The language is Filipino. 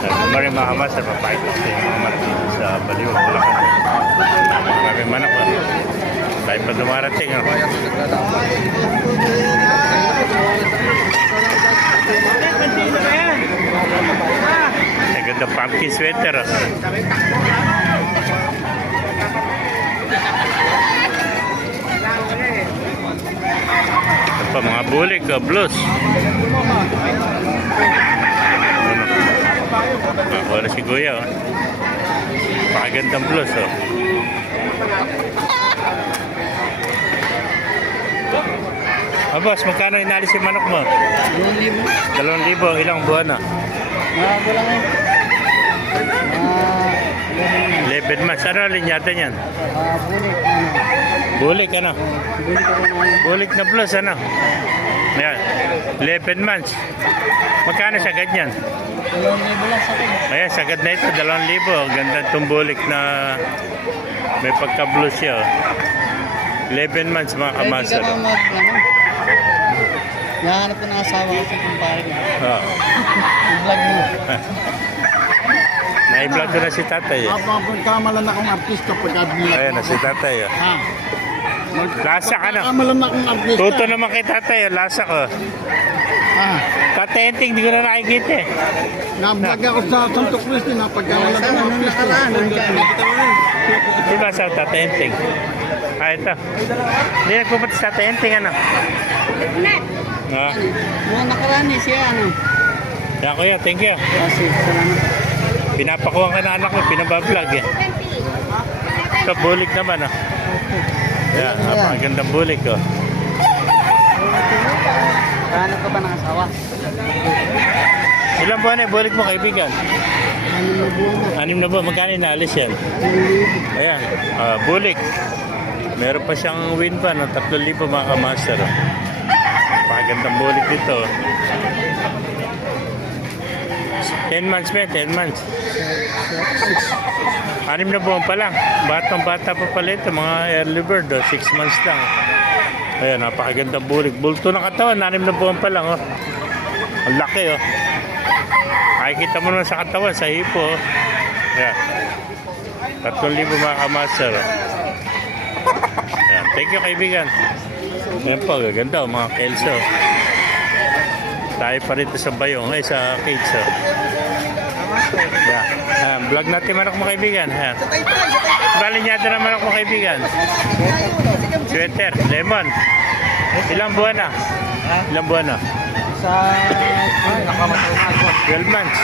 Maraming mga master, papayag ko sa mga manok dito sa Baliwag, Bulacan. Maraming manok ko. Tayo pa dumarating. Ang ganda pumpkin sweater. Ito pa mga bulik, blues. Wala si Kuya. Pakagandang blues. Boss, magkano inalis yung manok mo? 2,000. 2,000. Ilang buwan na? Wala nga. 11 months. Ano linyata niyan? Bulik. Bulik ano? Bulik na plus ano? Ayan. 11 months. Magkano sagad niyan? 2,000 lang sa akin. Ayan, sagad na ito. 2,000. Ganda itong bulik na may pagka-blue siya. 11 months mga kamasal. Nahanap ko ng asawa ko sa kumpare ko. I-vlog mo. Na-vlog ko na si tatay. Kamalan akong artista pag-admit. Ayan na si tatay. Lasa ka na. Kamalan akong artista. Tuto naman kay tatay. Lasa ko. Tatenting, di ko na nakikita eh. Na-vlog ako sa Santo Cristo na pagkamalan akong artista. Di ba sa tatenting? Ito. Hindi nagpupunta sa tatenting ano? Mga nakarani siya ano. Yan kuya, thank you. Kasi, salamat. Pinapakuha ka na anak mo, pinabablog eh. Ito, bulik naman ah. Yan, napakagandang bulik oh. Ano ka ba ng asawa? Ilang buwan eh, bulik mo kaibigan? 6 na buwan. Magkano inaalis yan? Ayan, bulik. Meron pa siyang win pa ng 3,000 mga kamaster. Napakagandang bulik dito. 10 months ba? 10 months. 6 na buwan pa lang. Batang-bata pa pala ito. Mga early bird. 6 months lang. Ayan, napakagandang bulik. Bulto ng katawan. 6 na buwan pa lang. Oh. Ang laki. Oh. Nakikita mo naman sa katawan. Sa hipo. Oh. Ayan. 3,000 mga kamaster. Ayan. Thank you kaibigan. Ayan po. Gaganda. Mga kelso. Tayo pa rito sa bayong. Ay, sa cage. Oh. Yeah. Vlog natin manok mo kaibigan. Balinyado na manok mo kaibigan. Sweater, lemon. Ilang buwan na? Ilang buwan na? Sa 12 months.